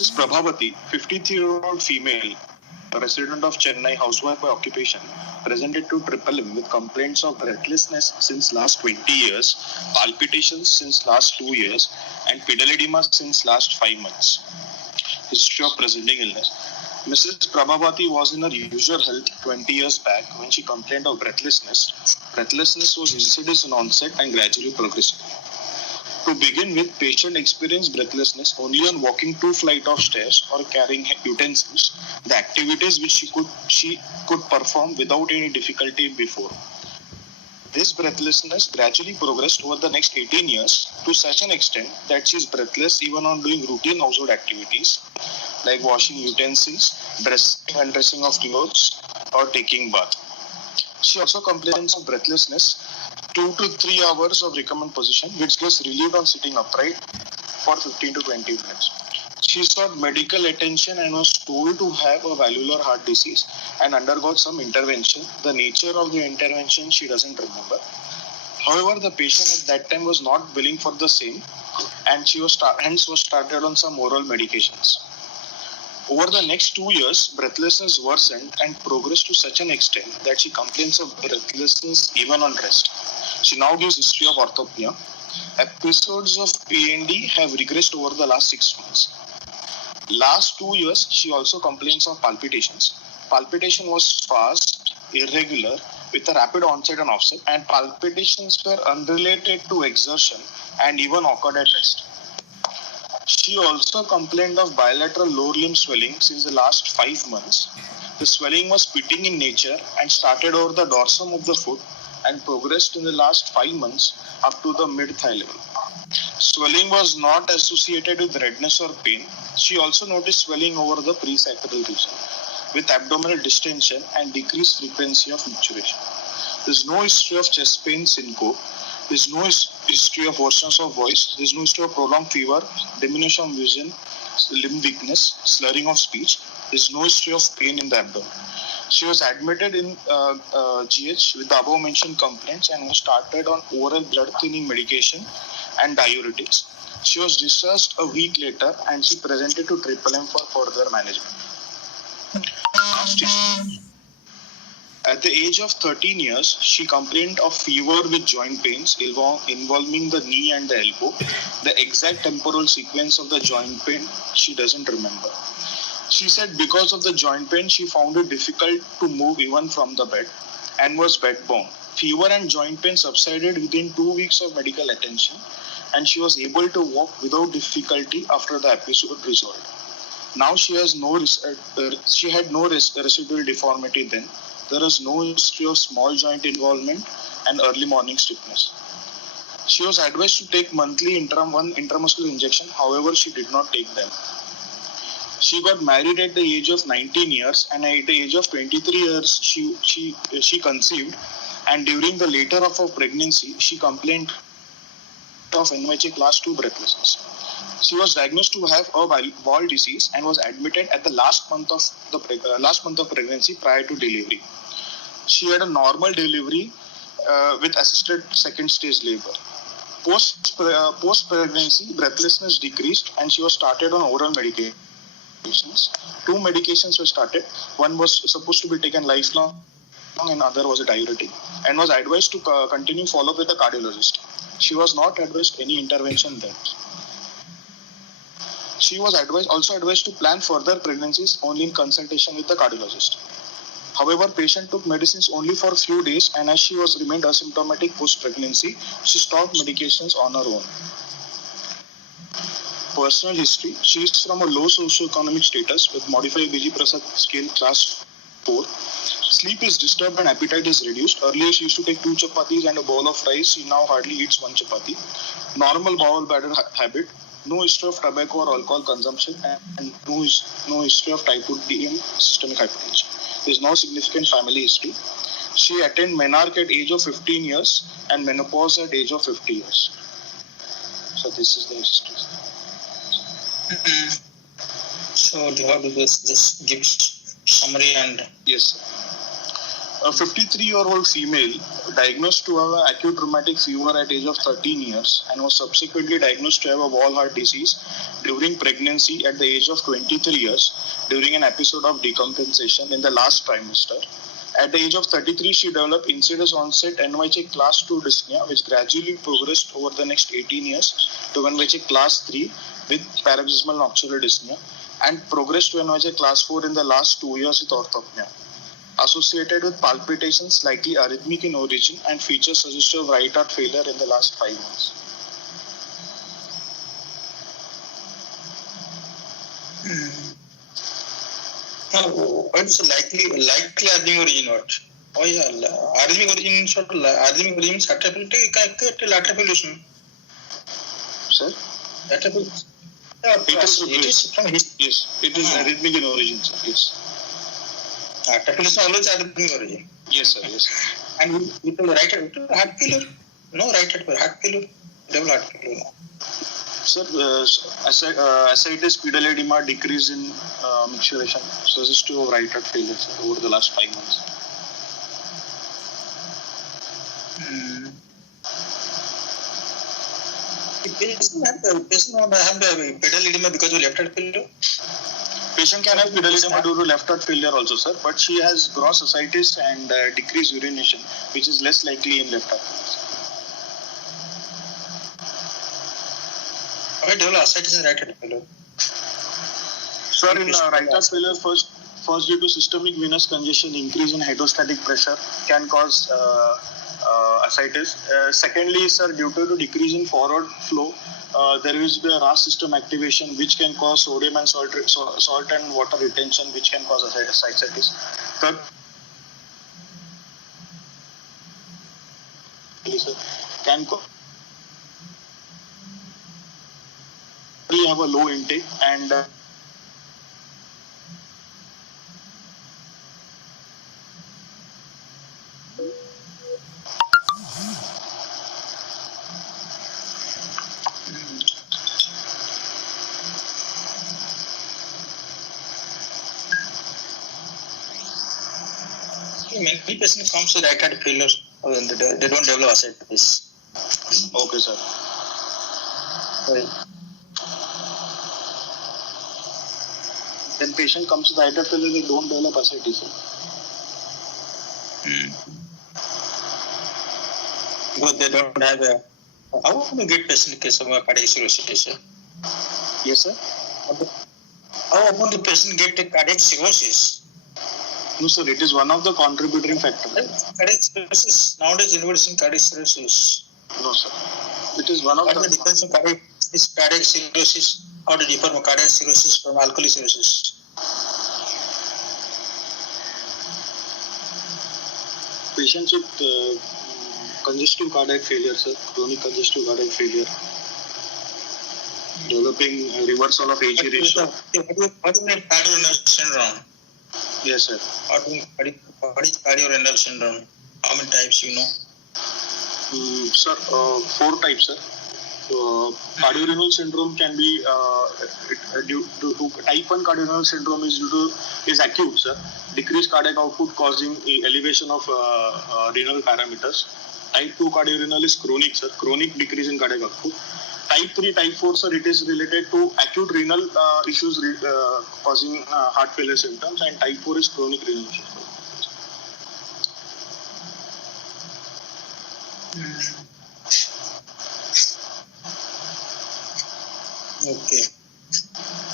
Mrs. Prabhavati, 53-year-old female, a resident of Chennai, housewife by occupation, presented to Triple M with complaints of breathlessness since last 20 years, palpitations since last 2 years, and pedal edema since last 5 months. History of presenting illness. Mrs. Prabhavati was in her usual health 20 years back when she complained of breathlessness. Breathlessness was insidious in onset and gradually progressive. To begin with, patient experienced breathlessness only on walking 2 flights of stairs or carrying utensils, the activities which she could perform without any difficulty before. This breathlessness gradually progressed over the next 18 years to such an extent that she is breathless even on doing routine household activities like washing utensils, dressing and dressing of clothes, or taking bath. She also complains of breathlessness 2 to 3 hours of recumbent position, which gets relieved on sitting upright for 15 to 20 minutes. She sought medical attention and was told to have a valvular heart disease and undergot some intervention. The nature of the intervention she doesn't remember. However, the patient at that time was not willing for the same, and she was started on some oral medications. Over the next 2 years, breathlessness worsened and progressed to such an extent that she complains of breathlessness even on rest. She now gives history of orthopnea. Episodes of PND have regressed over the last 6 months. Last 2 years, she also complains of palpitations. Palpitation was fast, irregular, with a rapid onset and offset, and palpitations were unrelated to exertion and even occurred at rest. She also complained of bilateral lower limb swelling since the last 5 months. The swelling was pitting in nature and started over the dorsum of the foot and progressed in the last 5 months up to the mid-thigh level. Swelling was not associated with redness or pain. She also noticed swelling over the presacral region with abdominal distension and decreased frequency of micturition. There is no history of chest pain, syncope. There is no history of hoarseness of voice. There is no history of prolonged fever, diminution of vision, limb weakness, slurring of speech. There is no history of pain in the abdomen. She was admitted in GH with the above mentioned complaints and was started on oral blood thinning medication and diuretics. She was discharged a week later and she presented to Triple M for further management. At the age of 13 years, she complained of fever with joint pains involving the knee and the elbow. The exact temporal sequence of the joint pain she doesn't remember. She said because of the joint pain, she found it difficult to move even from the bed and was bedbound. Fever and joint pain subsided within 2 weeks of medical attention, and she was able to walk without difficulty after the episode resolved. Now she had no residual deformity then. There is no history of small joint involvement and early morning stiffness. She was advised to take monthly intramuscular injection. However, she did not take them. She got married at the age of 19 years, and at the age of 23 years, she conceived. And during the later of her pregnancy, she complained of NYHA class 2 breathlessness. She was diagnosed to have a ball disease and was admitted at the last month of pregnancy prior to delivery. She had a normal delivery with assisted second stage labor. Post pregnancy, breathlessness decreased and she was started on oral medications. 2 medications were started. One was supposed to be taken lifelong and other was a diuretic, and was advised to continue follow-up with a cardiologist. She was not advised any intervention then. She was also advised to plan further pregnancies only in consultation with the cardiologist. However, patient took medicines only for a few days, and as she remained asymptomatic post-pregnancy, she stopped medications on her own. Personal history: she is from a low socioeconomic status with modified BG Prasad scale class 4. Sleep is disturbed and appetite is reduced. Earlier she used to take 2 chapatis and a bowl of rice. She now hardly eats 1 chapati. Normal bowel bladder habit. No history of tobacco or alcohol consumption, and no history of type 2 systemic hypertension. There is no significant family history. She attained menarche at age of 15 years and menopause at age of 50 years. So this is the history. So do you have to just give summary and... Yes, sir. A 53-year-old female diagnosed to have acute rheumatic fever at age of 13 years and was subsequently diagnosed to have a wall heart disease during pregnancy at the age of 23 years during an episode of decompensation in the last trimester. At the age of 33, she developed incidence onset NYHA class 2 dyspnea, which gradually progressed over the next 18 years to NYHA class 3 with paroxysmal nocturnal dyspnea, and progressed to NYHA class 4 in the last 2 years with orthopnea. Associated with palpitations likely arrhythmic in origin and features suggestive of right heart failure in the last 5 months. What is likely arrhythmic origin? What? Oh yeah, arrhythmic origin sort of arrhythmic origin is lateral fibrillation. Sir? Lateral. It is from his. Yes, it is arrhythmic in origin, sir. Yes. Fibrillation always arrhythmic origin. Yes, sir. Yes. And with the right heart failure, no right heart failure, double heart failure. Sir, ascites pedal decrease in micturition suggestive of right heart failure, sir, over the last 5 months. The patient won't have the pedal edema because of left heart failure. Patient can have pedal edema due to left heart failure also, sir, but she has gross ascites and decreased urination, which is less likely in left heart failure. Why develop ascites in right heart failure? Sir, in right heart failure, first due to systemic venous congestion, increase in hydrostatic pressure can cause ascites. Secondly, sir, due to the decrease in forward flow, there is the RAS system activation, which can cause sodium and salt and water retention, which can cause ascites. Third, can have a low intake and many patients comes with right heart failure, they don't develop ascites. Okay, sir. Right. When patient comes with right heart failure, they don't develop ascites, sir. Because they don't have a. How do you get patient in case of cardiac cirrhosis, sir? Yes, sir. How often the patient get a cardiac cirrhosis? No, sir. It is one of the contributing factors. Cardiac cirrhosis. Nowadays, anybody in cardiac cirrhosis? No, sir. It is one of the difference in cardiac cirrhosis. How to differ from cardiac cirrhosis from alcoholic cirrhosis? Patients with congestive cardiac failure, sir, chronic congestive cardiac failure, developing reversal of AG ratio. What do you mean cardiorenal syndrome? Yes, sir. What is cardiorenal syndrome? How many types you know? Sir, 4 types, sir. Cardiorenal syndrome can be due to type 1 cardiorenal syndrome is acute, sir. Decreased cardiac output causing elevation of renal parameters. Type 2 cardiorenal is chronic, sir. Chronic decrease in cardiac output. Type 3, type 4, sir, it is related to acute renal issues causing heart failure symptoms, and type 4 is chronic renal issues. Okay.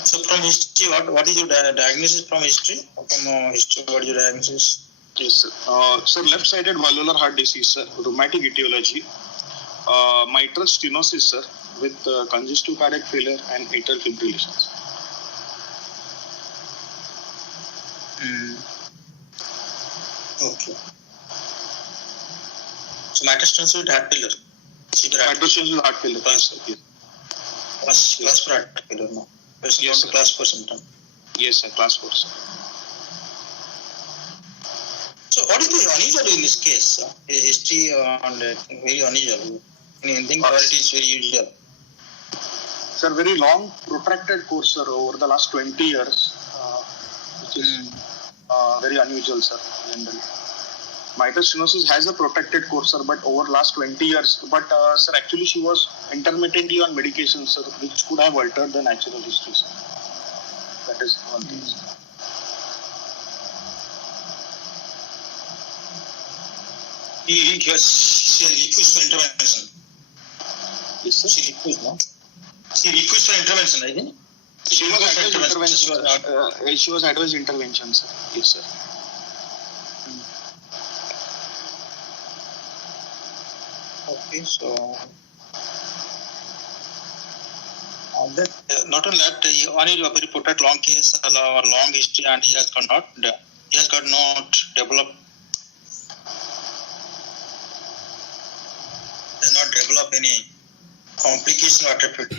So from history, what is your diagnosis from history? From history, what is your diagnosis? Yes, sir. Sir, left-sided valvular heart disease, sir, rheumatic etiology, mitral stenosis, sir, with congestive cardiac failure and atrial fibrillation. Okay. So mitral stenosis with heart failure. Mitral stenosis with heart failure. Yes, sir. Yes. Class 4 heart failure, no? Yes, sir. Class 4 symptom. Yes, sir. Class 4, sir. So what is the unusual in this case? History and very unusual. Anything or it is very usual? Sir, very long protracted course, sir, over the last 20 years, which is very unusual, sir, generally. Mitral stenosis has a protected course, sir, but over last 20 years. But, sir, actually she was intermittently on medication, sir, which could have altered the natural history, sir. That is one thing, sir. She refused for intervention. Yes, sir. She refused, no? She refused for intervention, I think. She was advised intervention. She was not. She was advised intervention, sir. Yes, sir. Okay, so that, not only that, one is a very protected long case, a long history, and he has got not developed. Does not develop any complication or attribute.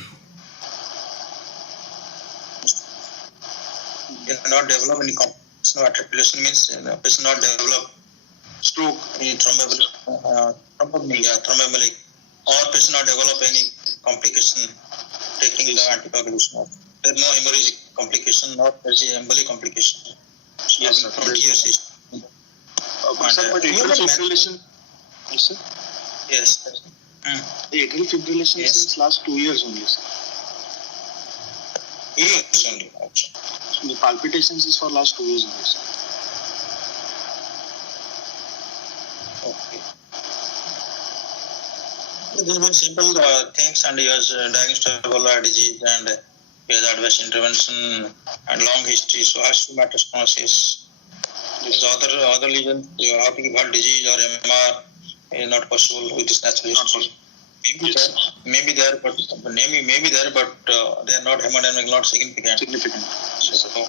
Not develop any complication or attribution means the person not develop Stroke. any thromboembolic, or person not develop any complication taking the anticoagulation. There is no hemorrhagic complication, not embolic complication. Yes, sir. 20 years. Sir, but atrial fibrillation. Yes, sir. Yes. Atrial fibrillation Yes. since last 2 years only, sir. Yes, only. Okay. So the palpitations is for last 2 years only, sir. Okay. These are very simple things, and he has diagnosable disease, and he has adverse intervention and long history. So as to mitral stenosis, Yes, other lesions, heart valve disease or MR is not possible with this natural history. Maybe there, but they are not hemodynamic, not significant. significant. Yes, sir. So,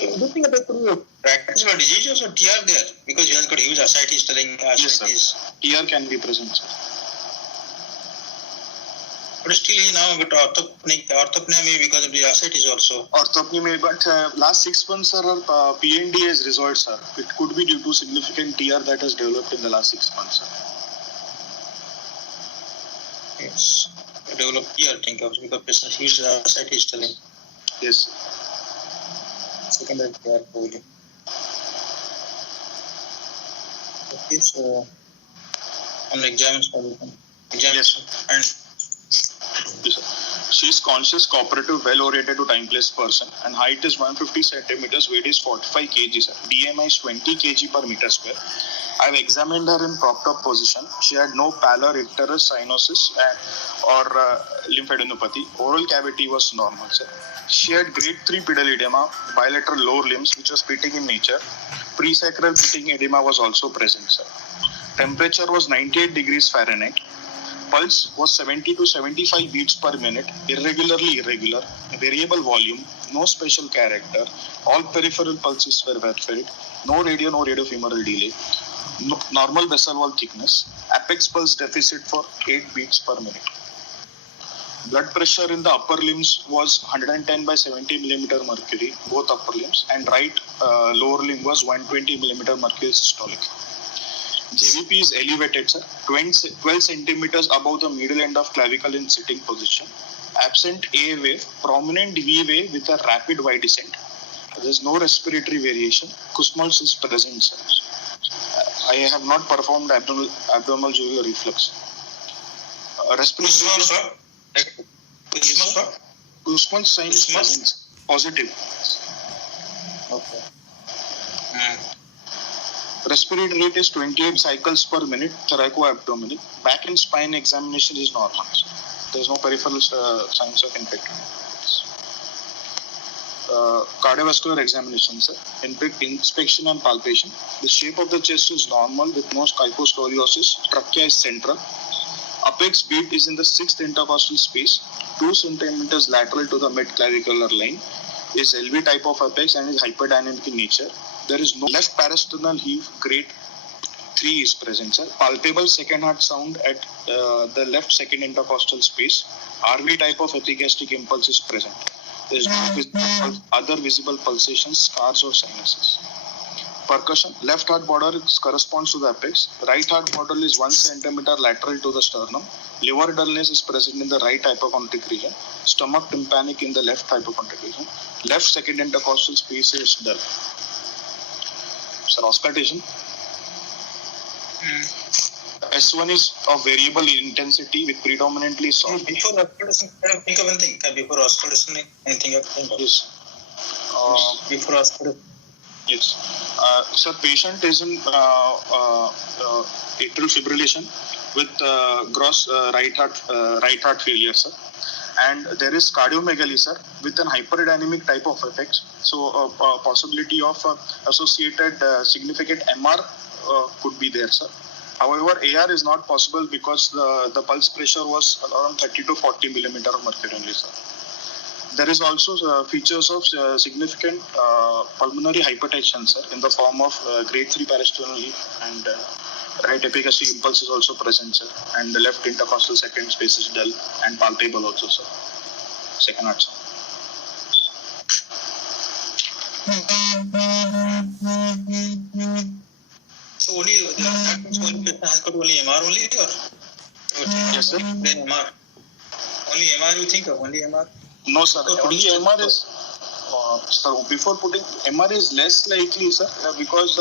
do you think that could be practical disease or TR there? Because he has got huge ascites, telling Yes, ascites. TR can be present, sir. But still he now got orthopnea because of the ascites also. Orthopnea may, but last 6 months, sir, PND has resolved, sir. It could be due to significant TR that has developed in the last 6 months, sir. Yes. Develop TR, think of, because patient huge ascites telling. Yes, sir. Secondary TR probably. Okay, so on exams, Yes, sir. and Yes, sir. She is conscious, cooperative, well-oriented to time-place person, and height is 150 centimeters, weight is 45 kg, sir. BMI is 20 kg per meter square. I have examined her in propped-up position. She had no pallor, icterus, cyanosis, or lymphadenopathy. Oral cavity was normal, sir. She had grade 3 pedal edema, bilateral lower limbs, which was pitting in nature. Presacral pitting edema was also present, sir. Temperature was 98 degrees Fahrenheit. Pulse was 70 to 75 beats per minute, irregularly irregular, variable volume, no special character. All peripheral pulses were verified. No radiofemoral delay. No, normal vessel wall thickness. Apex pulse deficit for 8 beats per minute. Blood pressure in the upper limbs was 110 by 70 millimeter mercury, both upper limbs, and right lower limb was 120 millimeter mercury systolic. JVP is elevated, sir, 12 centimeters above the middle end of clavicle in sitting position. Absent A wave, prominent V wave with a rapid Y descent. There is no respiratory variation. Kussmaul's is present, sir. I have not performed abdominal jugular reflex. Respiratory. Kussmaul's sign is present, positive. okay. Respiratory rate is 28 cycles per minute, thoracoabdominal. Back and spine examination is normal. There is no peripheral signs of infection. Cardiovascular examination, sir. Inspection and palpation. The shape of the chest is normal with no kyphoscoliosis. Trachea is central. Apex beat is in the 6th intercostal space, 2 centimeters lateral to the mid-clavicular line. Is LV type of apex and is hyperdynamic in nature. There is no left parasternal heave, grade 3 is present, sir. Palpable second heart sound at the left second intercostal space. RV type of epigastric impulse is present. There is no other visible pulsations, scars or sinuses. Percussion, left heart border corresponds to the apex. Right heart border is 1 centimeter lateral to the sternum. Liver dullness is present in the right hypochondric region. Stomach tympanic in the left hypochondric region. Left second intercostal space is dull. Sir, auscultation. S1 is of variable intensity with predominantly soft. Before auscultation, can you think of anything? Before auscultation, anything you think of? Yes. Before auscultation. Yes. So patient is in atrial fibrillation with gross right heart failure, sir. And there is cardiomegaly, sir, with an hyperdynamic type of effects. So possibility of associated significant MR could be there, sir. However, AR is not possible because the pulse pressure was around 30 to 40 millimeter of mercury only, sir. There is also features of significant pulmonary hypertension, sir, in the form of grade 3 parasternal and right epigastric impulse is also present, sir, and the left intercostal second space is dull and palpable also, sir. Second heart sound. So only that means one patient has got only MR only, or Yes, sir. then MR. Only MR you think of? Only MR? No, sir. Only MR is. Sir, before putting MR is less likely, sir, because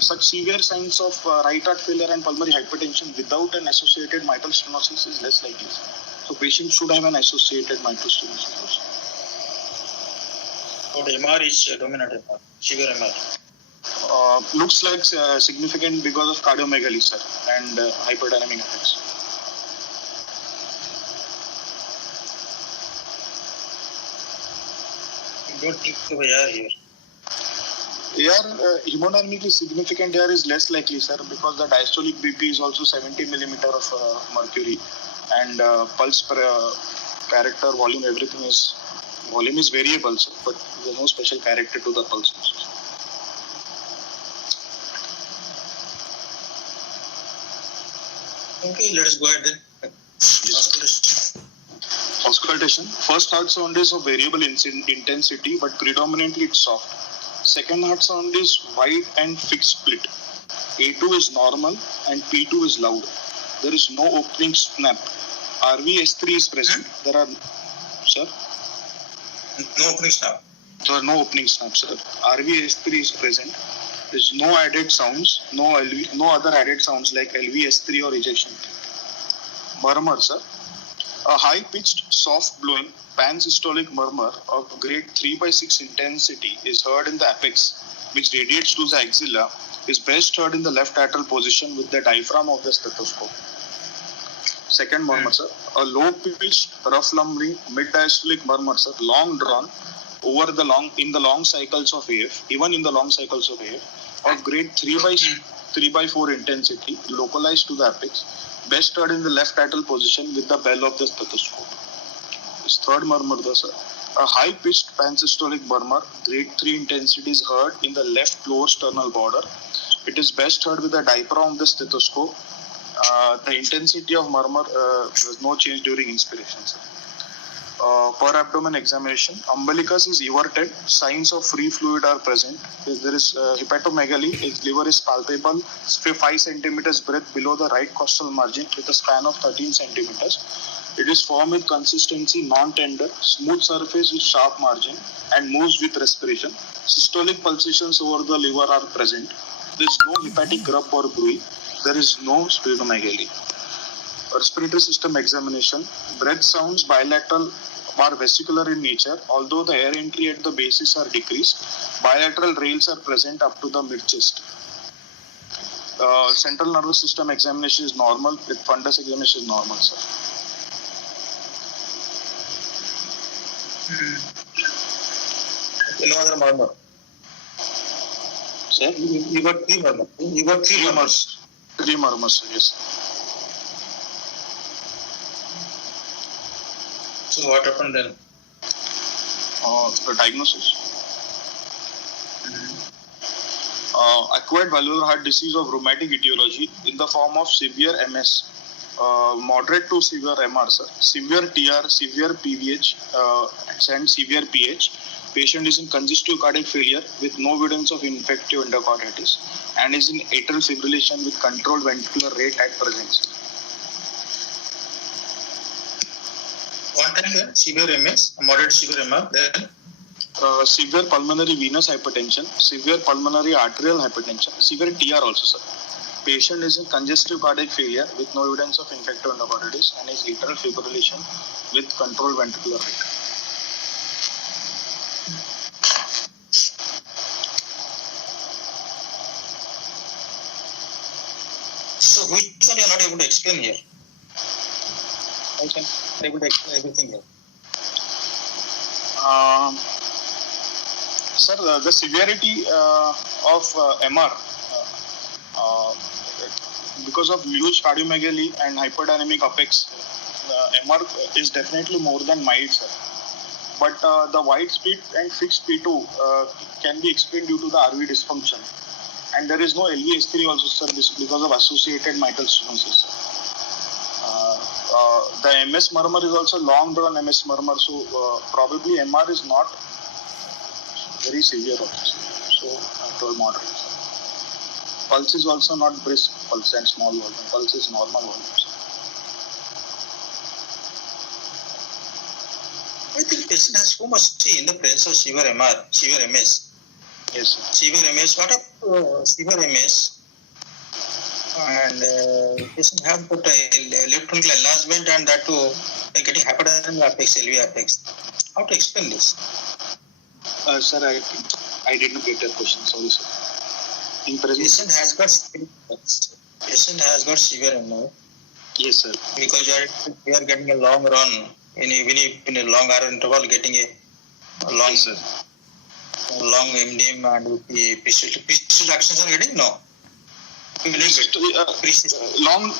such severe signs of right heart failure and pulmonary hypertension without an associated mitral stenosis is less likely, sir. So patient should have an associated mitral stenosis also. So the MR is dominant MR, severe MR. Looks like significant because of cardiomegaly, sir, and hyperdynamic effects. Don't think of AR here. AR, hemodynamically significant AR is less likely, sir, because the diastolic BP is also 70 millimeter of mercury, and pulse character, volume, everything is variable, sir, but there is no special character to the pulse. Okay, let us go ahead then. Auscultation. First heart sound is of variable intensity, but predominantly it's soft. Second heart sound is wide and fixed split. A2 is normal and P2 is loud. There is no opening snap. RVS3 is present. There are, sir? No opening snap. There are no opening snaps, sir. RVS3 is present. There is no added sounds, no other added sounds like LVS3 or ejection. Murmur, sir. A high-pitched, soft-blowing, pansystolic murmur of grade 3/6 intensity is heard in the apex, which radiates to the axilla, is best heard in the left atrial position with the diaphragm of the stethoscope. Second murmur, sir. A low-pitched, rough-lumbering, mid-diastolic murmur, sir, long-drawn, in the long cycles of AF, even in the long cycles of AF, of grade 3/4 intensity, localized to the apex, best heard in the left atrial position with the bell of the stethoscope. This third murmur, sir. A high-pitched pansystolic murmur, grade 3 intensity, is heard in the left lower sternal border. It is best heard with the diaphragm of the stethoscope. The intensity of murmur, there's no change during inspiration, sir. Per abdomen examination, umbilicus is everted, signs of free fluid are present. There is hepatomegaly, his liver is palpable, 5 centimeters breadth below the right costal margin with a span of 13 centimeters. It is formed with consistency non-tender, smooth surface with sharp margin and moves with respiration. Systolic pulsations over the liver are present. There is no hepatic rub or bruit. There is no splenomegaly. Respiratory system examination, breath sounds bilateral are vesicular in nature, although the air entry at the bases are decreased. Bilateral rails are present up to the mid-chest. Central nervous system examination is normal, with fundus examination is normal, sir. No other murmur. Sir? You got three murmurs. You got three murmurs. Three murmurs, yes. So what happened then? The diagnosis. Acquired valvular heart disease of rheumatic etiology in the form of severe MS, moderate to severe MR, sir. Severe TR, severe PVH, and severe PH. Patient is in congestive cardiac failure with no evidence of infective endocarditis and is in atrial fibrillation with controlled ventricular rate at present, sir. One time then, severe MS, moderate severe MR, then severe pulmonary venous hypertension, severe pulmonary arterial hypertension, severe TR also, sir. Patient is in congestive cardiac failure with no evidence of infective endocarditis and is atrial fibrillation with controlled ventricular rate. So which one you are not able to explain here? I can able to explain everything here. Sir, the severity of MR because of huge cardiomegaly and hyperdynamic apex, MR is definitely more than mild, sir. But the wide speed and fixed P2 can be explained due to the RV dysfunction. And there is no LVS3 also, sir, because of associated mitral stenosis. The MS murmur is also long drawn MS murmur, so probably MR is not very severe also. So to moderate. Pulse is also not brisk pulse and small volume. Pulse is normal volume. I think patient has so much in the presence of severe MS. Yes, sir. Severe MS, what about severe MS? And patient have got a left ventricular enlargement and that too getting hyperdynamic apex, LV apex. How to explain this? Sir, I did not get your question. Sorry, sir. In presence, patient has got severe MS. yes, sir. Because you are getting a long run in a long hour interval, getting a long, Yes, sir. long MDM and with the persistent acceleration getting no. Long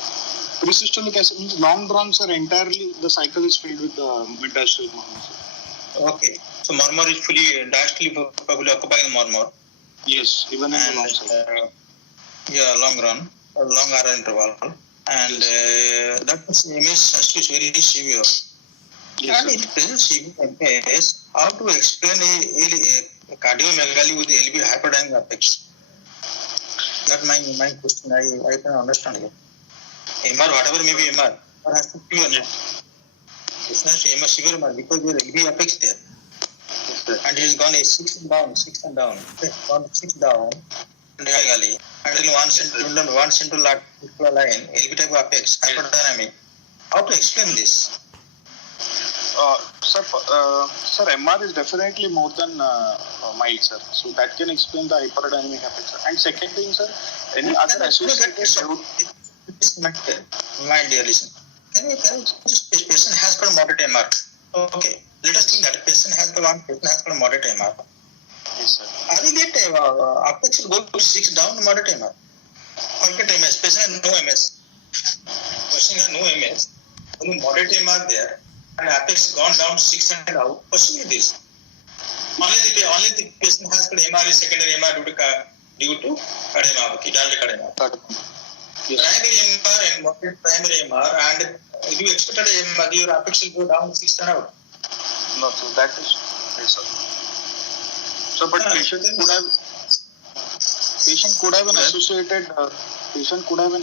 presystolic acid means long drawn, sir. Entirely the cycle is filled with mid-diastolic murmur. Okay, so murmur is fully diastole probably occupying the murmur. Yes, even in the long And cycle. long run, long hour interval, and that MS is very severe. Yes, And sir. in present severe MS, how to explain a cardiomegaly with LV hyperdynamic apex? That's my question. I can understand it. MR, whatever may be MR, or has to be MR. It's not MR severe MR because there is LV apex there. Yes, sir. And it has gone a 6 and down. Okay, gone 6 down. Diagonally. And then one central line, LV type of apex, hyperdynamic. How to explain this? Sir, MR is definitely more than mild, sir. So that can explain the hyperdynamic apex. And second thing, sir, any other associated My dear, listen. Can you just patient has got moderate MR? Okay, let us think that patient has got moderate MR. Yes, sir. Are we get apex will go to 6 down moderate MR? Or get MS? Patient has no MS. Patient has no MS. Only moderate MR there. And apex gone down 6 and out. Possibilities. Only the patient has got MR is secondary MR due to cardiomyopathy. Yes. Primary MR and moderate primary MR, and if you expected MR, your apex will go down 6 and out. No, so that is yes, sir. So, but patient could have an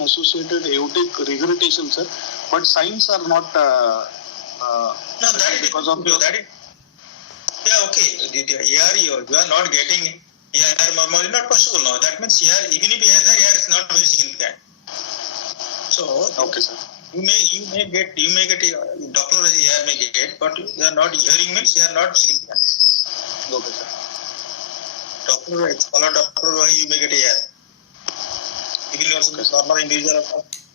associated aortic regurgitation, sir. But signs are not. No, that is because of okay. You are not getting ER murmur, not possible. No, that means ER, even if ER is not very significant. So okay, sir. You may get Doppler ER may get, but you are not hearing means you are not significant. Okay, sir. Doppler you may get ER. Even your normal individual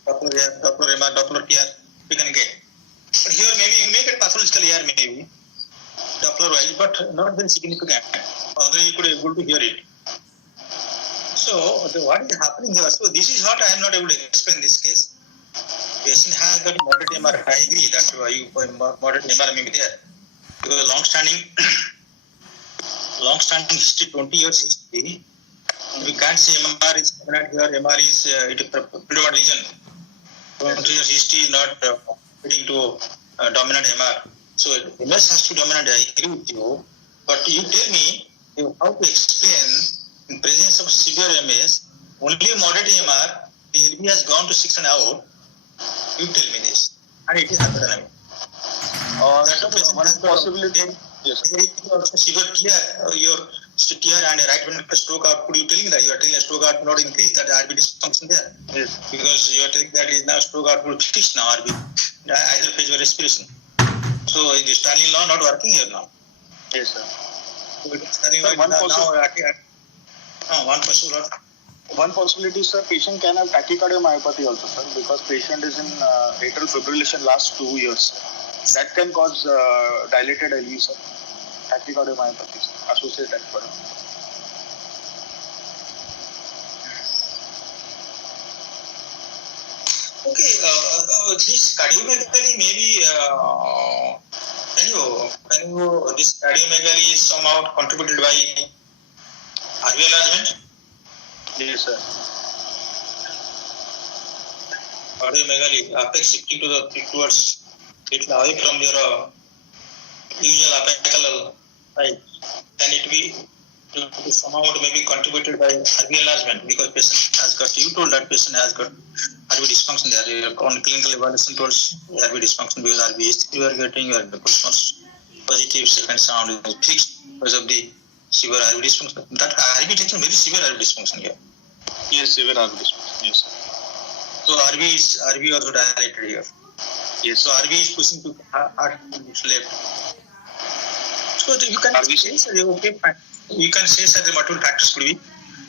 Doppler MR, Doppler TR you can get. But here maybe you may get pathological ER maybe Doppler wise, but not very significant. Although you could be able to hear it. So what is happening here? So this is what I am not able to explain this case. Patient has got moderate MR. I agree. That's why moderate MR may be there. Because long-standing history, 20 years history, we can't say MR is dominant here. MR is predominant region. 20 years history is not fitting to dominant MR. So MS has to dominant. I agree with you. But you tell me how to explain in presence of severe MS, only moderate MR, the LV has gone to 6 and out. You tell me this. And it is hyperdynamic. That One possibility. Yes. also severe TR, your TR and a right ventricular stroke output, you telling that you are telling a stroke output not increase, that RB dysfunction there. Yes. Because you are telling that is now stroke output fixed now RB, either phase or respiration. So is the Stalin law not working here now? Yes, sir. So it is Stalin Sir, law one one possibility, sir, patient can have tachycardiomyopathy also, sir, because patient is in atrial fibrillation last 2 years. That can cause dilated LV, sir. Tachycardiomyopathy, sir. Associated tachycardiomyopathy. Okay, this cardiomegaly maybe can you this cardiomegaly is somehow contributed by RV enlargement? Yes, sir. Cardiomegaly apex shifting towards little away from your usual apical height. Can it be somehow maybe contributed by RV enlargement because patient has got, you told that patient has got RV dysfunction there. On clinical evaluation towards RV dysfunction because RV you are getting your positive second sound is fixed because of the severe RV dysfunction. That RV taking very severe RV dysfunction here. Yes, severe RV dysfunction. Yes, sir. So RV also dilated here. Yes. So RV is pushing to heart left. So you can say, okay, fine. You can say that the multiple factors could be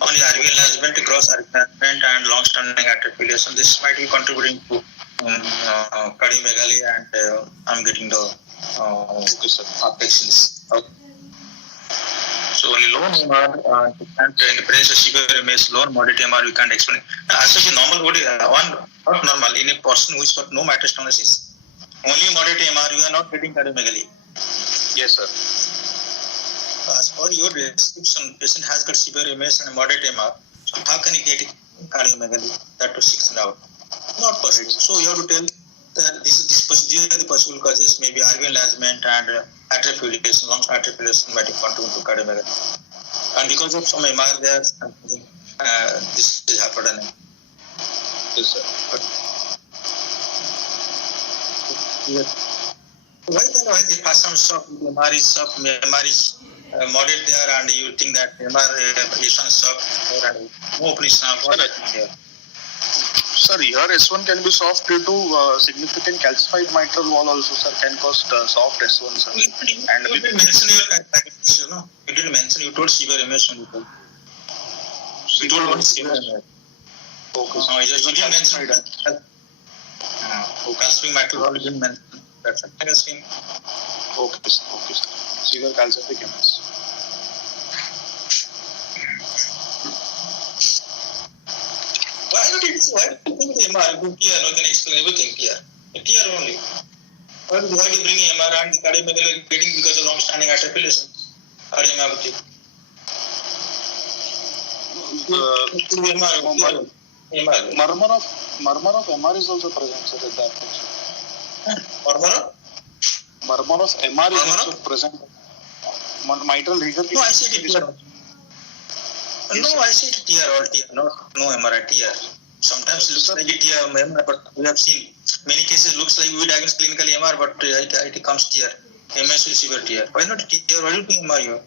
only RV enlargement, cross RV enlargement, and long-standing atrial fibrillation. This might be contributing to cardiomegaly, and I'm getting the apex. Okay. So only low MR in the presence of severe MS, low and moderate MR we can't explain. As such, normal not normal in a person who has got no mitral stenosis. Only moderate MR, you are not getting cardiomegaly. Yes, sir. As per your description, patient has got severe MS and moderate MR. So how can he get cardiomegaly? That to 6 and out. Not possible. So you have to tell that this the possible causes may be RV enlargement and atrial fibrillation, long atrial fibrillation might contribute to cardiomegaly. And because of some MR there, this is happening. Yes, sir. Why the first time stop? MR is soft, MR is moderate there, and you think that MR is on soft and no opening now. Sir, your S1 can be soft due to significant calcified mitral wall also, sir, can cause soft S1, sir. You didn't mention your you didn't mention, you told severe MS only. You told only severe MS. Okay. No, you didn't mention that. Calcific mitral wall, you didn't mention. That's interesting. Okay, sir. Okay, sir. Severe calcific MS. Why do you think the MR? TR, no can explain everything here. TR only. Why do you bring MR and the cardiomegaly getting because of long-standing atrial fibrillation? Cardiomyopathy. Murmur of MR is also present, sir, at that. Murmur of MR is also present. Mitral regurgitation. No, I see it TR. No, I see it TR all TR, no MRI TR. Sometimes it looks like a TR MR, but we have seen many cases looks like we diagnose clinically MR, but it comes TR. MS is severe TR. Why not TR? Why do you think MR here?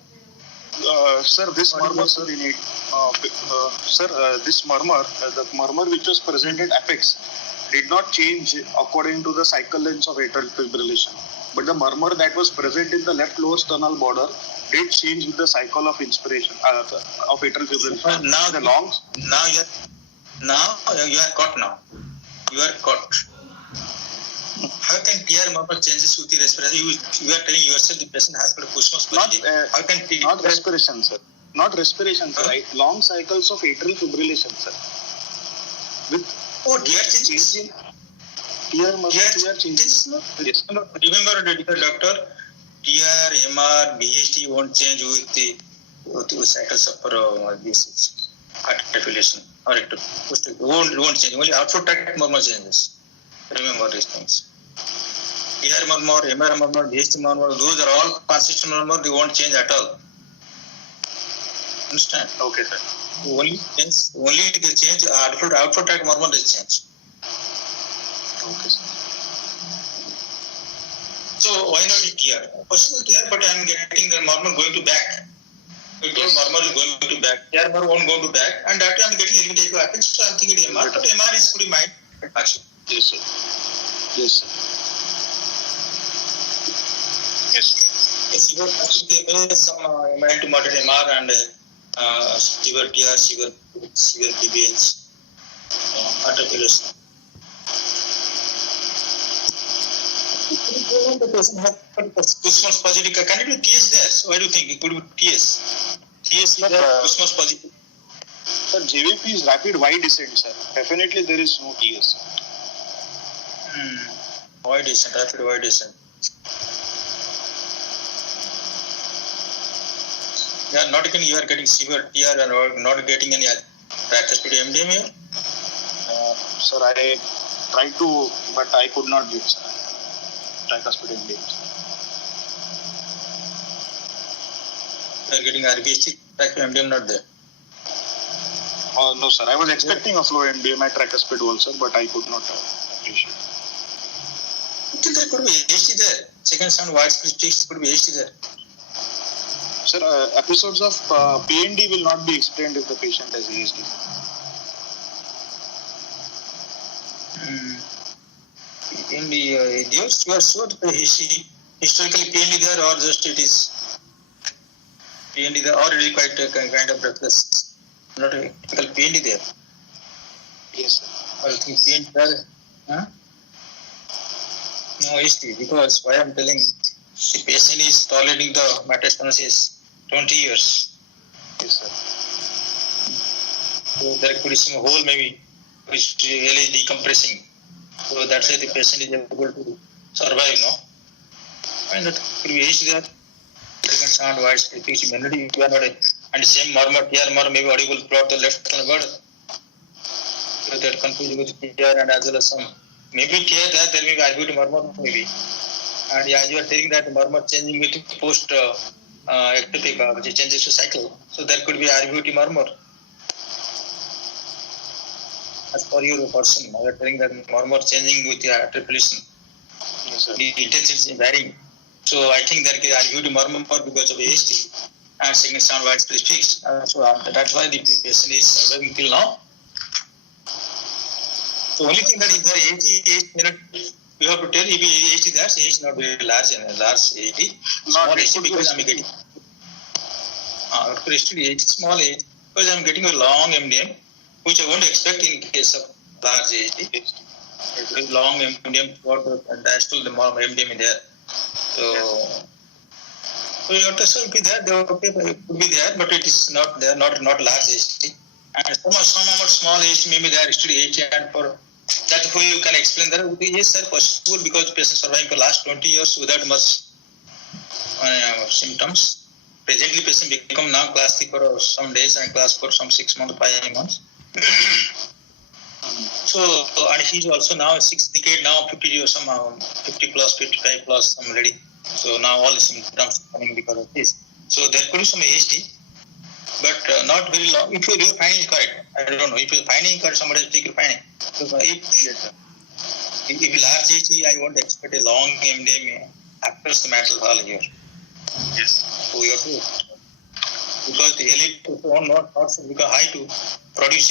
Sir, this murmur, sir, in it, this murmur, the murmur which was present at apex did not change according to the cycle lengths of atrial fibrillation. But the murmur that was present in the left lower sternal border did change with the cycle of inspiration of atrial fibrillation. Now you are caught now. You are caught. How can TR murmur changes with the respiration? You are telling yourself the patient has got a push-push. How can not respiration, sir. Not respiration, sir. Right? Long cycles of atrial fibrillation, sir. With TR changes. TR changes. Yes. Remember, the doctor, TR, MR, BHT won't change with the cycles of this atrial fibrillation. Or it won't change. Only outflow tract murmur changes. Remember these things. TR murmur, MR murmur, BHT murmur, those are all consistent murmur, they won't change at all. Understand? Okay, sir. Only they change, outflow tract murmur they change. Okay, sir. So why not TR? Possible TR, but I am getting the murmur going to back. You told Murmur is going to back. TR won't go to back, and that time I'm getting limited to appendix, so I'm thinking MR, but MR is pretty mild. Actually. Yes, sir. Yes, sir. Yes. Yes, you got actually there is some mild to moderate MR and severe TR, severe PBH, articulation. The person has Kussmaul's positive. Can it be TS there? So why do you think it could be TS? TS is there, Kussmaul's positive. Sir, JVP is rapid Y descent, sir. Definitely there is no TS. Y descent, rapid Y descent. Yeah, not again you are getting severe TR and not getting any tricuspid MDM here? Sir, I tried to, but I could not get, sir. Tricuspid MDM. You are getting RBST, tricuspid MDM not there. No, sir. I was expecting a flow MDM at tricuspid also, but I could not appreciate. There could be AST there. Second sound widespread sticks could be AST there. Sir, episodes of PND will not be explained if the patient has ASD. PND, you are sure historically PND there or just it is PND there or it is quite kind of breathless? Not a typical PND there. Yes, sir. I think PND there. Huh? No AST, because why I'm telling the patient is tolerating the metastasis 20 years. Yes, sir. So there could be some hole maybe which really decompressing. So that's why the patient is able to survive, no? And that could be AST there. Second sound widespread pitch immunity, you are not a, and same murmur, TR murmur may be audible throughout the left word. So that confusing with TR and as well as some maybe TR there may be argued murmur maybe. And as you are telling that murmur changing with post ectopic, which changes to cycle. So there could be RVOT murmur. As for your person, you are telling that murmur changing with the articulation. Yes, sir. The intensity is varying. So I think there is RVOT murmur because of AST and second sound widespread speaks. So that's why the patient is surviving till now. The only thing that is there AST, you have to tell if AST there, AST is not very large and large AST. Small AST because I am getting small AST because I am getting a long MDM, which I won't expect in case of large AST. With long MDM throughout the diastole, the MDM is there. So your test will be there, they will be there, but it is not there, not large AST. And some amount small AST may be there, still AST, and for that way you can explain that. Yes, sir, possible because the patient surviving for last 20 years without much symptoms. Presently, patient become now class 3 for some days and class 4 some 6 months, 5 months. So, and he's also now 6th decade now, 50 or some 50 plus, 55 plus, I'm ready. So now all the symptoms coming because of this. So there could be some AST, but not very long. If your finding is correct, I don't know. If your finding is correct, somebody will take your finding. So if large AST, I won't expect a long MDM across the metal hall here. Yes. So you have to, because the elite not become high to produce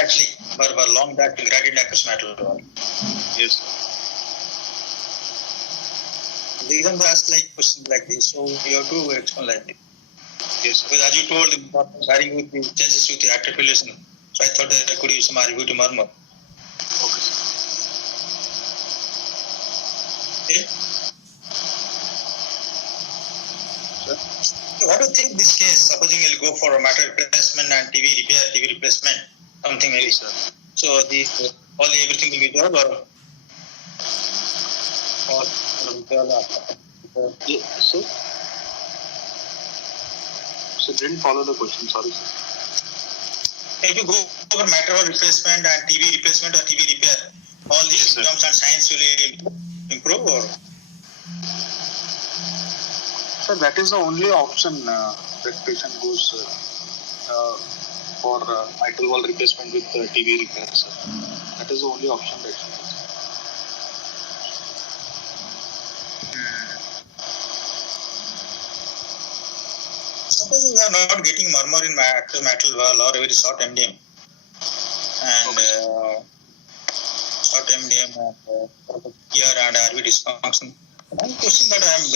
actually for long that gradient across metal hall. Yes. They don't ask like questions like this, so you have to explain like this. Yes. Because as you told, the varying with the changes with the articulation, so I thought that I could use some RVOT murmur. Okay. Okay. So what do you think this case? Supposing you'll go for a matter replacement and TV repair, TV replacement, something like this. So everything will be done or Yes, sir. So didn't follow the question. Sorry, sir. If you go over matter of replacement and TV replacement or TV repair, all these symptoms and signs will improve or? Sir, that is the only option that patient goes for mitral valve replacement with TV repair, sir. That is the only option that she has. suppose you are not getting murmur in acrometal wall or very short MDM and short MDM here and RV dysfunction. One question that I am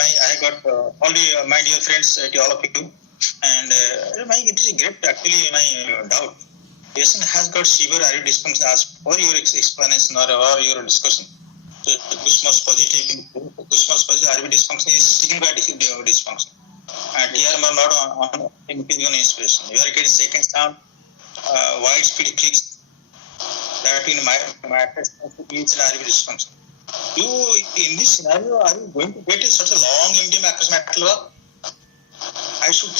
I got all my dear friends, all of you, and it is a great actually my doubt. Patient has got severe RV dysfunction as per your explanation or your discussion. So Kussmaul's positive RV dysfunction is signified dysfunction. And TR not on increasing on inspiration. You are getting second sound, wide speed clicks. That in my creates an RV dysfunction. You in this scenario are you going to get such a long MDM acrometal wall? I should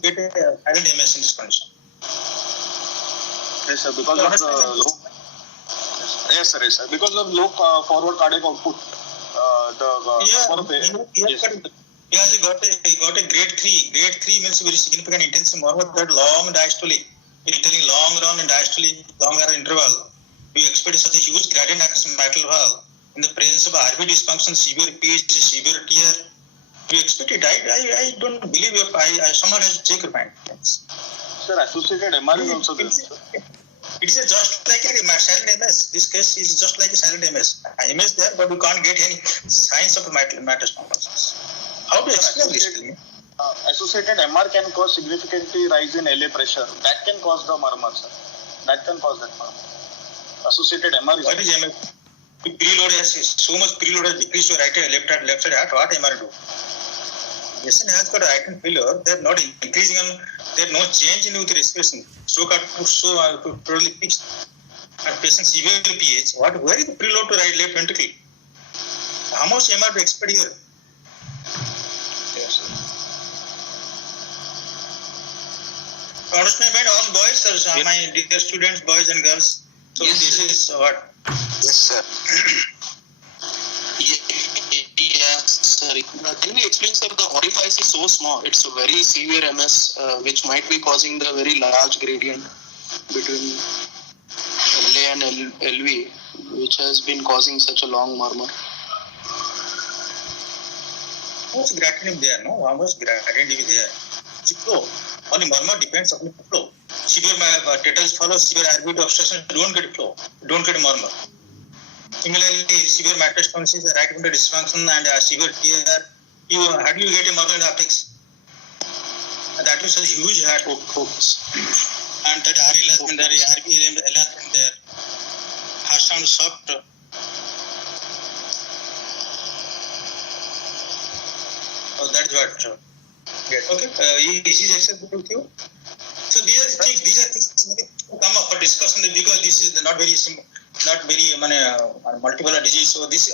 get a silent MS in this condition. Yes, sir. Because of the low. Yes, sir. Because of low forward cardiac output, He got a grade 3. Grade 3 means very significant intensive murmur that long diastole. Telling long run and diastole, longer interval. You expect such a huge gradient acrometal wall in the presence of RV dysfunction, severe PH, severe TR. You expect it. I don't believe you. Someone has to check your mind. Sir, associated MR is also there. It is just like a silent MS. This case is just like a silent MS. MS there, but you can't get any signs of mitral thrombosis. How do you explain this to me? Associated MR can cause significantly rise in LA pressure. That can cause the murmur, sir. That can cause that murmur. Associated MR is... What is MR? Preload has so much preload has decreased your left side heart. What MR do? Patient has got right and failure. They are not increasing on. There is no change in with respiration. Stroke are totally fixed. And patient severe PH. Where is the preload to right left ventricle? How much MR to expect here? Yes, sir. Understand, all boys, sir, my dear students, boys and girls. So yes, this is what? Yes, sir. Yes, sir. Can we explain, sir, the orifice is so small. It's a very severe MS, which might be causing the very large gradient between LA and LV, which has been causing such a long murmur. How much gradient there? No, how much gradient is there? The flow. Only murmur depends on the flow. Severe tetanus follows severe RV obstruction. Don't get flow. Don't get murmur. Similarly, severe mitral stenosis, right ventricular dysfunction, and severe TR. How do you get a murmur in the optics? That is a huge heart focus. And that RV enlargement there, RV enlargement there. Heart sound soft. Oh, that's what. Yes. Okay. Is this acceptable to you? So these are things come up for discussion because this is not very multipolar disease. So this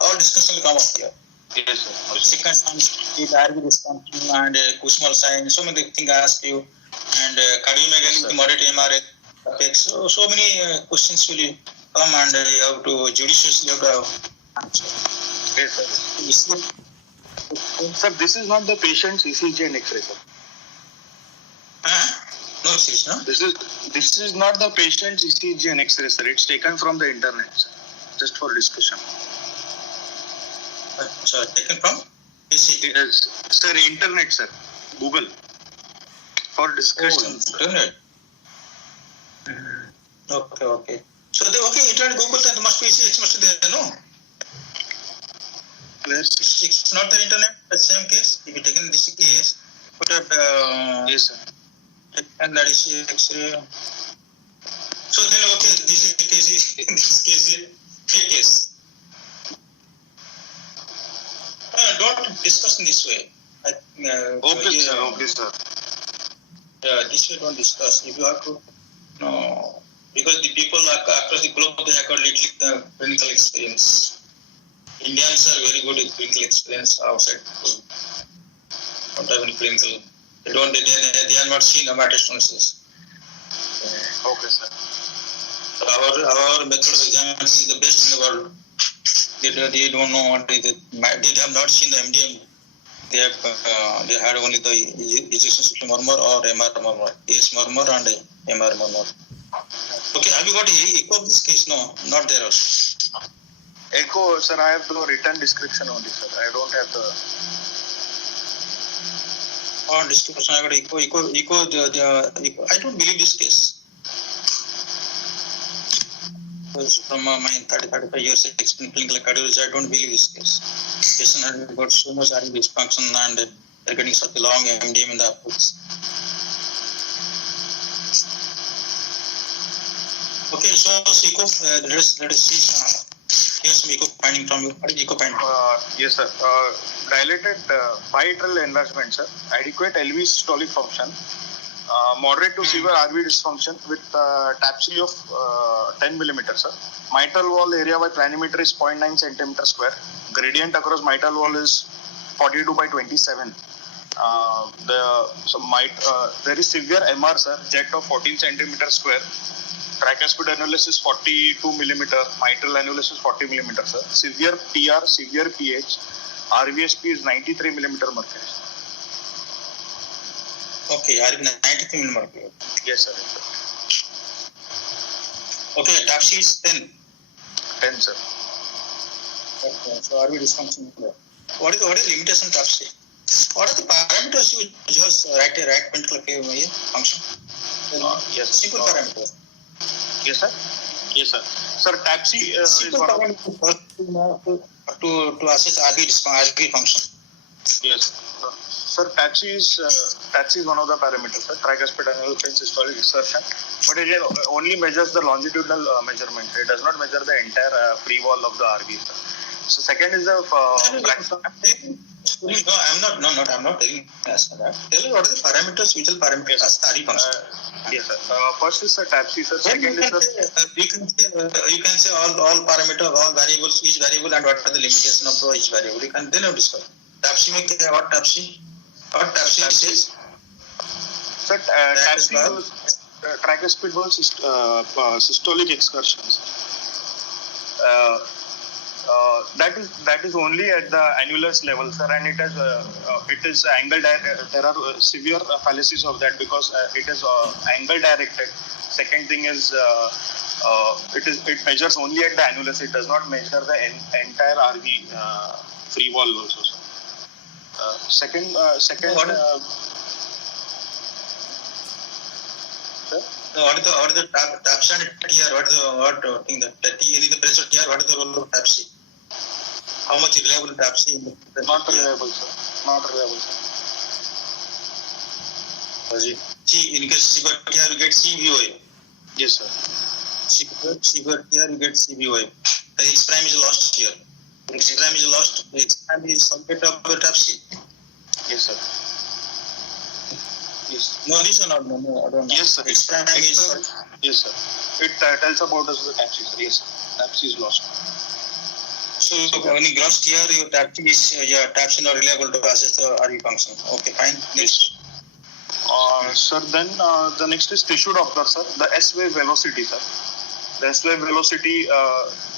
all discussion will come up here. Yes, sir. Second sign, RV dysfunction and Kussmaul sign. So many things I ask you, and cardiomegaly, moderate MR effects. So many questions will come, and you have to judiciously answer. Yes, sir. Sir, this is not the patient's ECG and X-ray, sir. No, it's no. This is not the patient's ECG and X-ray, sir. It's taken from the internet, sir. Just for discussion. So taken from ECG? Yes, sir. Internet, sir. Google. For discussion. Oh, internet. Okay. So internet Google that must be ECG. It must be there, no? Yes. It's not the internet. The same case. If you take in this case, put up. Yes, sir. And that is X-ray. So then, this is a case. Don't discuss in this way. Okay, sir. This way don't discuss. If you have to, no, because the people across the globe, they have got little clinical experience. Indians are very good with clinical experience outside. Don't have any clinical. They are not seen mitral stenosis. Okay, sir. So our method of examination is the best in the world. They don't know what they have not seen the MDM. They had only the ejection system murmur or MR murmur. AS murmur and MR murmur. Okay, have you got echo of this case? No, not there also. Echo, sir, I have the written description only, sir. I don't have the... or distribution I got eco. I don't believe this case. Because from my 35 years experience clinical cardiology, I don't believe this case. Patient has got so much RV dysfunction and they're getting such a long MDM in the outputs. Okay, so eco, let us see. Here's some eco finding from you. What is eco finding? Yes, sir. Dilated bilateral enlargement, sir. Adequate LV systolic function. Moderate to severe RV dysfunction with TAPSE of 10 millimeters, sir. Mitral wall area by planimeter is 0.9 centimeter square. Gradient across mitral wall is 42 by 27. There is severe MR, sir. Jet of 14 centimeter square. Tricuspid annulus is 42 millimeter. Mitral annulus is 40 millimeter, sir. Severe PR, severe PH. RVSP is 93 millimeter mercury. Okay, RV 93 millimeter. Yes, sir. Yes, sir. Okay, TAPSE is 10. 10, sir. Okay, so RV dysfunction. What is the limitation of TAPSE? What are the parameters you just right ventricular function? Yes. Simple parameters. Yes, sir. Yes, sir. Sir, TAPSE is Simple one of... parameters to assess RV function. Yes, sir. TAPSE is one of the parameters, sir. Tricuspid annulus systolic exertion, but it only measures the longitudinal measurement. It does not measure the entire free wall of the RV, sir. So second is the No, I'm not telling us that. Tell us what are the parameters, visual parameters of RV function. Yes, sir. First is the TAPSE, sir. Second is the... You can say all parameters, all variables, each variable, and what are the limitation of each variable. You can then discuss. TAPSE what TAPSE? What TAPSE says? Sir, TAPSE is tricuspid wall systolic excursions. That is only at the annulus level, sir, and it is angle. There are severe fallacies of that because it is angle directed. Second thing is it measures only at the annulus. It does not measure the entire RV free wall also, sir. Second. What is the TAPSE and TR? What thing that T is the present TR? What is the role of TAPSE? How much reliable TAPSE in the present? Not reliable, sir. Not reliable, sir. See, in case severe TR, you get CVOA. Yes, sir. Severe TR, you get CVOA. The X prime is lost here. X prime is lost. The X prime is subject of the TAPSE. Yes, sir. Yes. No, this or not? No, I don't know. Yes, sir. X prime is. Yes, sir. It tells about us the TAPSE, sir. Yes, sir. TAPSE is lost. So when you gross TR, your TAPSE not reliable to assess the RV function. Okay, fine. Next. Sir, then the next is tissue Doppler, sir. The S-wave velocity, sir. The S-wave velocity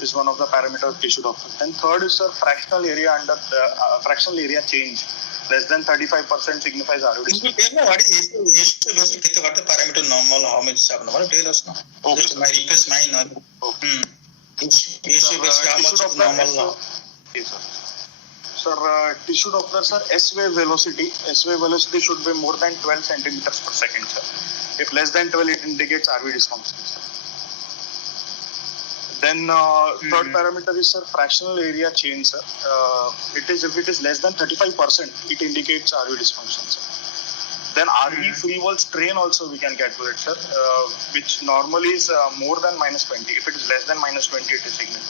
is one of the parameters of tissue Doppler. Then third is, sir, fractional area change. Less than 35% signifies RV. What is what the parameter normal? How much is abnormal? Tell us now. Okay, just sir. my request mine. Okay. How much is normal now? Yes, sir. Sir, tissue Doppler, sir, S-wave velocity. S-wave velocity should be more than 12 centimeters per second, sir. If less than 12, it indicates RV dysfunction, sir. Then third parameter is, sir, fractional area change, sir. If it is less than 35%, it indicates RV dysfunction, sir. Then RV free wall strain also we can calculate, sir, which normally is more than -20. If it is less than -20, it is significant.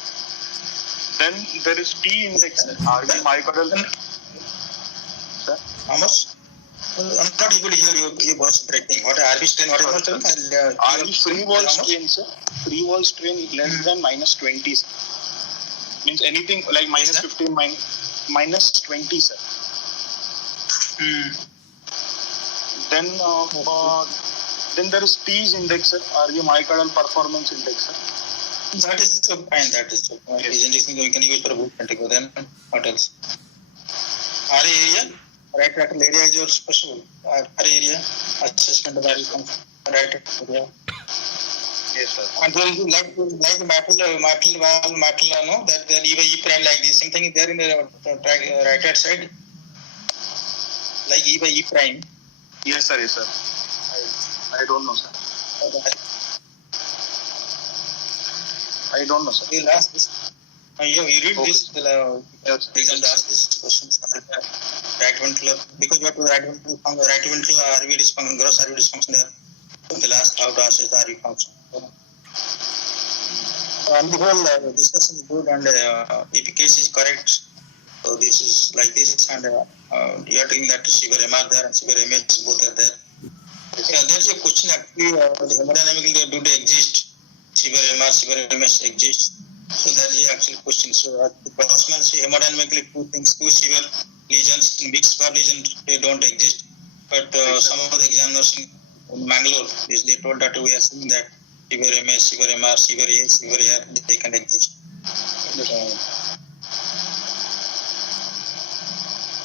Then there is T index, RV myocardial. Sir? How much? I'm not able to hear your voice breaking. What RV strain? What is that? RV free wall strain, sir. Free wall strain less than -20, sir. Means anything like -15, -20, sir. Then there is T's index, sir. RV myocardial performance index, sir. That is so fine. That is so fine. Yes. Index we can use for a boot vertigo. Then what else? RA area. Right lateral area is your special. RA area assessment of RV function. Right area. Yes, sir. And then like metal valve, no, that the E prime like this. Same thing is there in the right hand side. like E by E prime. Yes, sir. Yes, sir. I don't know, sir. I don't know, sir. We'll ask this. You read Okay. this. Yes. Exam ask these questions. Right ventricular, because you have to right ventricular RV dysfunction, gross RV dysfunction there. So they'll ask how to assess the RV function. So on the whole, discussion is good, and if the case is correct, so this is like this, and you are taking that severe MR there and severe MS both are there. Yeah, there's a question actually, the hemodynamically do they exist? Severe MR, severe MS exist. So that is actually question. So the Crossman say hemodynamically two severe lesions, mixed bar lesions, they don't exist. But some of the examiners in Mangalore, they told that we are seeing that severe MS, severe MR, severe A, severe AR, they can exist.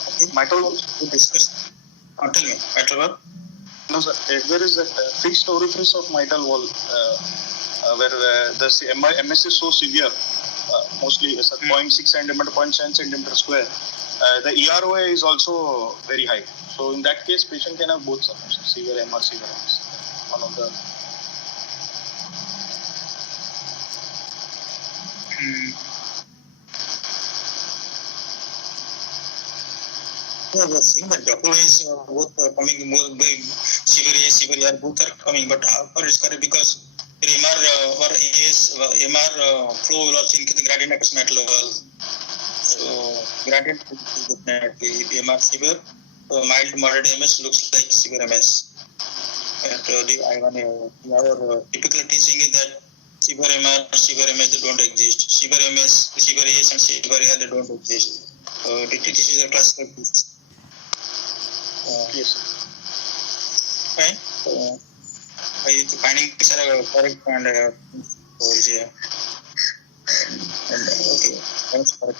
Okay, Mitral valve? we discuss. Tell me, mitral valve? No, sir. If there is a fixed orifice of mitral valve where the MS is so severe, mostly 0.6 cm, 0.7 cm square, the EROA is also very high. So in that case, patient can have both symptoms, severe MR, severe MS. One of the Yeah, we are seeing that doctor-wise both coming more by severe A, severe AR, both are coming. But how far is correct because MR or AS, MR flow will also increase the gradient across mitral valve. So gradient is definitely if MR severe, so mild to moderate MS looks like severe MS. And our typical teaching is that severe MR, severe MS they don't exist. Severe MS, severe AS and severe AR they don't exist. This is a classical piece. yes, sir. Fine. The findings are correct and okay, thanks for it.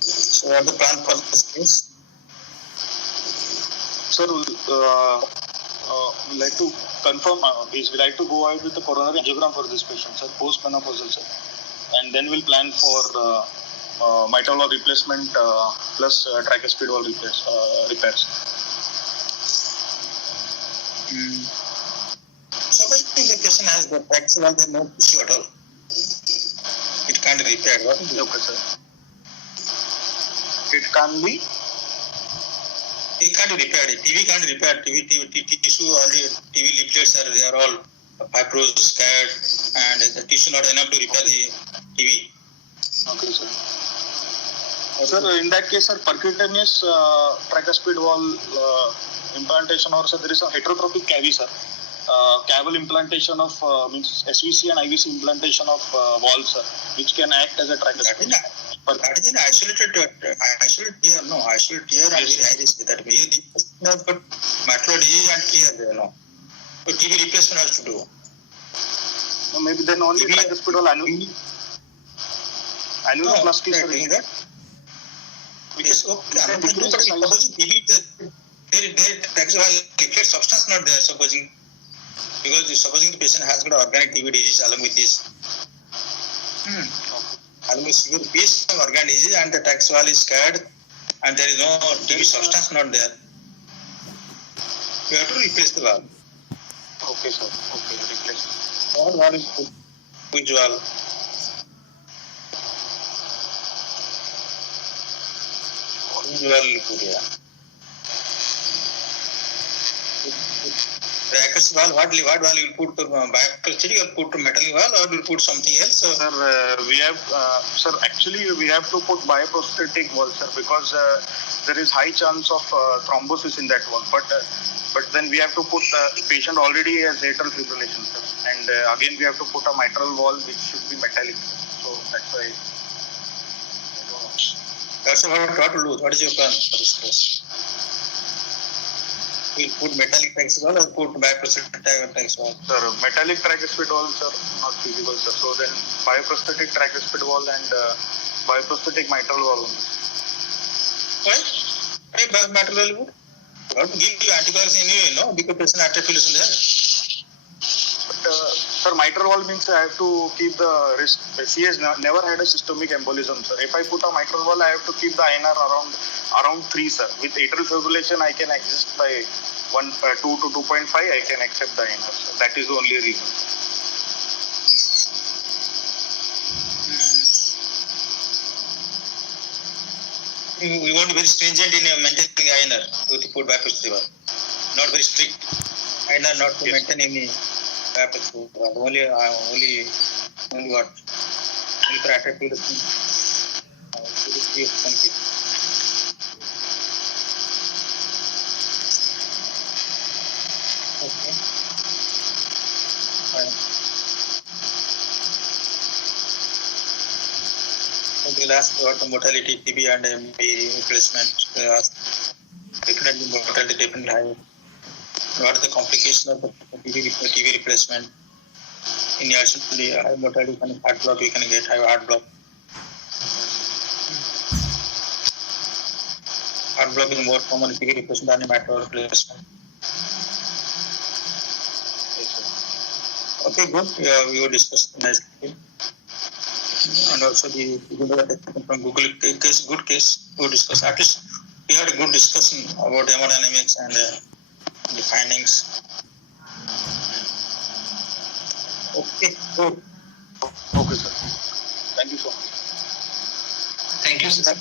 So what the plan for this case? Sir, we'd like to confirm, we'd like to go ahead with the coronary angiogram for this patient, sir, post-menopausal, sir. And then we'll plan for mitral valve replacement plus tricuspid valve repairs. Suppose the patient has the tricuspid valve, no issue at all. It can't be repaired. What is it? Okay, sir. It can be? It can't be repaired. TV can't be repaired. TV tissue, all the TV leaflets they are all fibrous, scared, and the tissue not enough to repair the TV. Okay, sir. Sir, in that case, sir, percutaneous tricuspid valve implantation, or sir, there is a heterotropic cavity, sir. Caval implantation of means SVC and IVC implantation of valve, sir, which can act as a tricuspid. That is an isolated tear. No, isolated tear and very high risk. That way, but mitral disease and tear there, no. So TV replacement has to do. No, maybe then only tricuspid valve annuloplasty, sir. Doing that. Because supposing TV, there tricuspid substance not there. Supposing the patient has got organic TV disease along with this. Along with severe piece of organ disease and the tricuspid valve is scared and there is no TV substance not there. You have to replace the valve. Okay, sir. Okay, replace. What valve is put? Which valve? Which valve you put here? Tricuspid valve, what valve you put to biprosthetic or put to metal valve or you put something else? Sir, we have, sir, actually we have to put bioprosthetic valve, sir, because there is high chance of thrombosis in that valve. But then we have to put patient already has atrial fibrillation, sir. And again we have to put a mitral valve which should be metallic. So that's why. That's what to do. What is your plan for this case? We'll put metallic tricuspid valve or put bioprosthetic tricuspid valve? Sir, metallic tricuspid valve, sir, not feasible, sir. So then bioprosthetic tricuspid valve and bioprosthetic mitral valve. Why? Why mitral valve? You have to give you anticoagulants anyway, no? Because patient atrial fibrillation there. But Sir, mitral valve means I have to keep the risk. He has never had a systemic embolism, sir. If I put a mitral valve, I have to keep the INR around 3, sir. With atrial fibrillation, I can adjust by 2 to 2.5. I can accept the INR, sir. That is the only reason. We want to be very stringent in maintaining INR with put bypass valve. Not very strict. INR not to maintain any bypass valve. Only what? Only for attractive Okay. Fine. So we'll ask about the mortality, TB and MB replacement. Definitely mortality definitely high. What are the complications of the TB replacement? In addition to the high mortality, heart block, we can get high heart block. Heart block is more common TB replacement than mitral replacement. Okay, good. We will discuss next week. And also the from Google case, good case, we will discuss. At least we had a good discussion about hemodynamics and the findings. Okay, good. Okay, sir. Thank you so much. Thank you, sir.